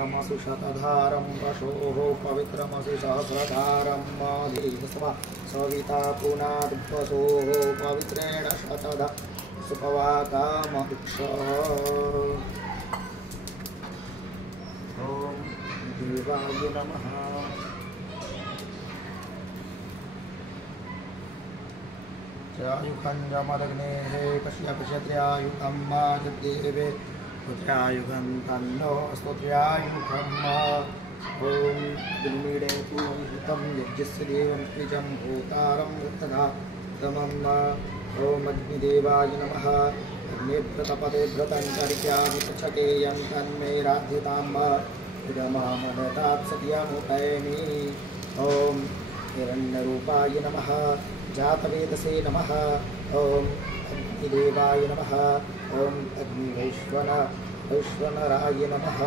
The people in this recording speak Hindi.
पवित्रमसि शतधारं पशोः पवित्रमसि सहस्रधारं माधीस्वा सविता पुनाद्वसोः पवित्रेण शतधा सुपवाकामक्षः। ॐ देवाय नमः। त्रयायुखञ्जमदग्नेः कश्यपश्यत्र्यायुखं माजदेवे पुत्र्यायुखं तन्नो अस्तु त्रयायुखम्। ॐ दुर्मीडे पूर्वं यज्ञस्य देवं द्विजं भूतारं तथा तमं। ॐ अग्निदेवाय नमः। अग्निभ्रतपदेभ्रतन्तर्क्यामि पृच्छते यं तन्मे राध्यताम् इदमामनतात् सत्यमुपैमि। ॐ हिरण्यरूपाय नमः। जातवेदसे नमः। ॐ अग्निदेवाय नमः। ॐ अग्निवैश्वनराय नमः।